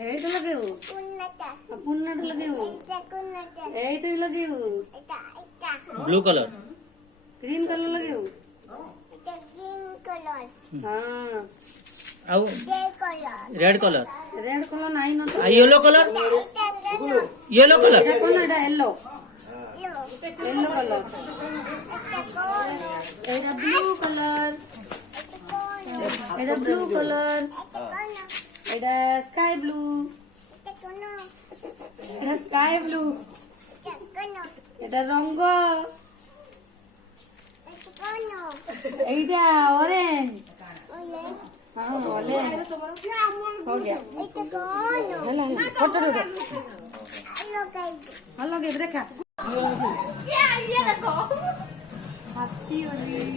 ଏଇଟା ଲଗେଇବୁ ପୁର୍ଣ୍ଣଟା ଲଗେଇବୁ ଏଇଟା ବି ଲଗେଇବୁ ବ୍ଲୁ କଲର ଗ୍ରୀନ କଲର ଲଗେଇବୁ ହଁ ଆଉ रेड कलर ନାହିଁ ନା ତ येलो कलर येलो कलर ଏଇଟା କଣ ଏଇଟା ୟେଲୋ କଲର ଏଇଟା ବ୍ଲୁ କଲର ଏଇଟା ବ୍ଲୁ କଲର ଏଇଟା ସ୍କାଇ ବ୍ଲୁ ଏଇଟା ସ୍କାଇ ବ୍ଲୁ ଏଇଟା ରଙ୍ଗ ଏଇଟା ଅରେଞ୍ଜ हाँ ऑरेंज हो गया हेलो फोटो फोटो हेलो के देखा ये देखो हाथी वाली ये